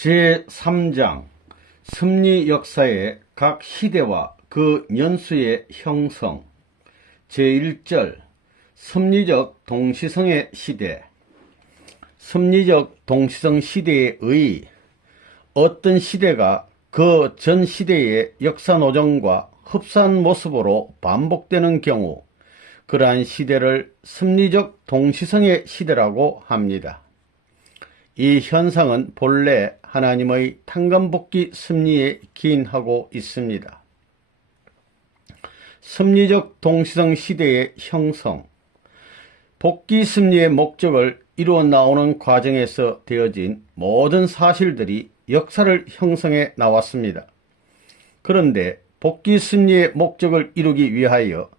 제3장 섭리 역사의 각 시대와 그 연수의 형성. 제1절 섭리적 동시성의 시대. 섭리적 동시성 시대의 의. 어떤 시대가 그 전 시대의 역사 노정과 흡사한 모습으로 반복되는 경우 그러한 시대를 섭리적 동시성의 시대라고 합니다. 이 현상은 본래 하나님의 탕감복귀 섭리에 기인하고 있습니다. 섭리적 동시성 시대의 형성. 복귀 섭리의 목적을 이루어 나오는 과정에서 되어진 모든 사실들이 역사를 형성해 나왔습니다. 그런데 복귀 섭리의 목적을 이루기 위하여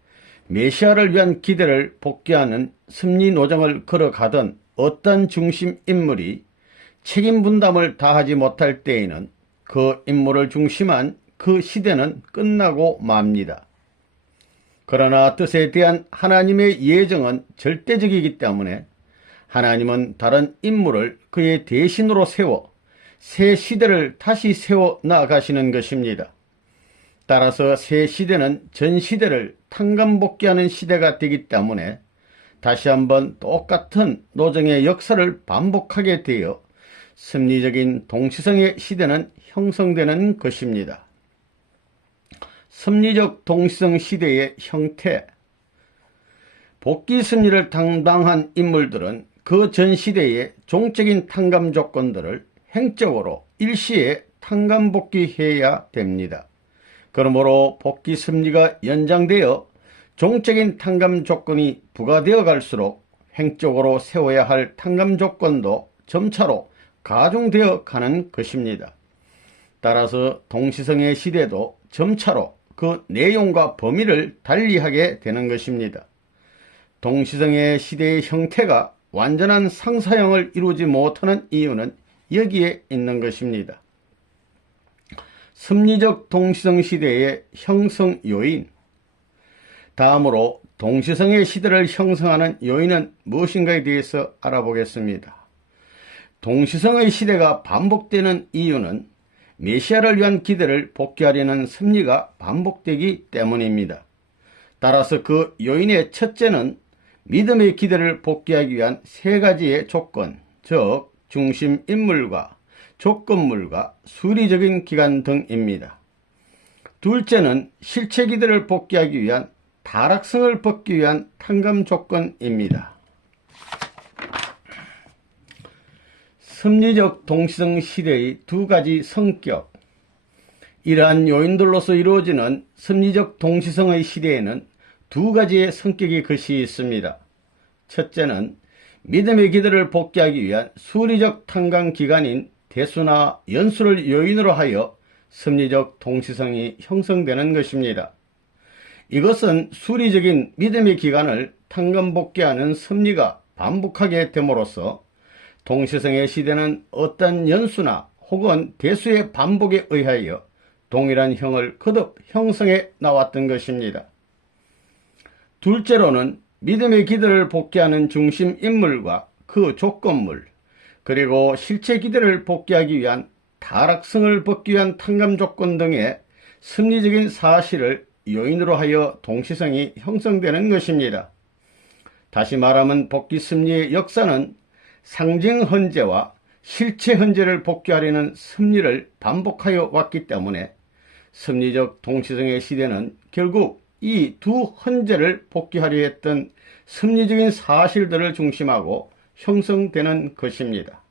메시아를 위한 기대를 복귀하는 섭리 노정을 걸어가던 어떤 중심 인물이 책임 분담을 다하지 못할 때에는 그 인물을 중심한 그 시대는 끝나고 맙니다. 그러나 뜻에 대한 하나님의 예정은 절대적이기 때문에 하나님은 다른 인물을 그의 대신으로 세워 새 시대를 다시 세워 나가시는 것입니다. 따라서 새 시대는 전 시대를 탕감복귀하는 시대가 되기 때문에 다시 한번 똑같은 노정의 역사를 반복하게 되어 섭리적인 동시성의 시대는 형성되는 것입니다. 섭리적 동시성 시대의 형태. 복귀 섭리를 담당한 인물들은 그 전 시대의 종적인 탕감 조건들을 행적으로 일시에 탕감 복귀해야 됩니다. 그러므로 복귀 섭리가 연장되어 종적인 탕감 조건이 부과되어 갈수록 행적으로 세워야 할 탕감 조건도 점차로 가중되어 가는 것입니다. 따라서 동시성의 시대도 점차로 그 내용과 범위를 달리하게 되는 것입니다. 동시성의 시대의 형태가 완전한 상사형을 이루지 못하는 이유는 여기에 있는 것입니다. 섭리적 동시성 시대의 형성 요인. 다음으로 동시성의 시대를 형성하는 요인은 무엇인가에 대해서 알아보겠습니다. 동시성의 시대가 반복되는 이유는 메시아를 위한 기대를 복귀하려는 섭리가 반복되기 때문입니다. 따라서 그 요인의 첫째는 믿음의 기대를 복귀하기 위한 세 가지의 조건, 즉 중심 인물과 조건물과 수리적인 기간 등입니다. 둘째는 실체 기대를 복귀하기 위한 타락성을 벗기 위한 탕감 조건입니다. 섭리적 동시성 시대의 두 가지 성격. 이러한 요인들로서 이루어지는 섭리적 동시성의 시대에는 두 가지의 성격이 것이 있습니다. 첫째는 믿음의 기대를 복귀하기 위한 수리적 탕감 기간인 대수나 연수를 요인으로 하여 섭리적 동시성이 형성되는 것입니다. 이것은 수리적인 믿음의 기간을 탕감 복귀하는 섭리가 반복하게 됨으로써 동시성의 시대는 어떤 연수나 혹은 대수의 반복에 의하여 동일한 형을 거듭 형성해 나왔던 것입니다. 둘째로는 믿음의 기대를 복귀하는 중심 인물과 그 조건물, 그리고 실체 기대를 복귀하기 위한 타락성을 벗기 위한 탕감 조건 등의 섭리적인 사실을 요인으로 하여 동시성이 형성되는 것입니다. 다시 말하면 복귀 섭리의 역사는 상징 헌재와 실체 헌재를 복귀하려는 섭리를 반복하여 왔기 때문에 섭리적 동시성의 시대는 결국 이 두 헌재를 복귀하려 했던 섭리적인 사실들을 중심하고 형성되는 것입니다.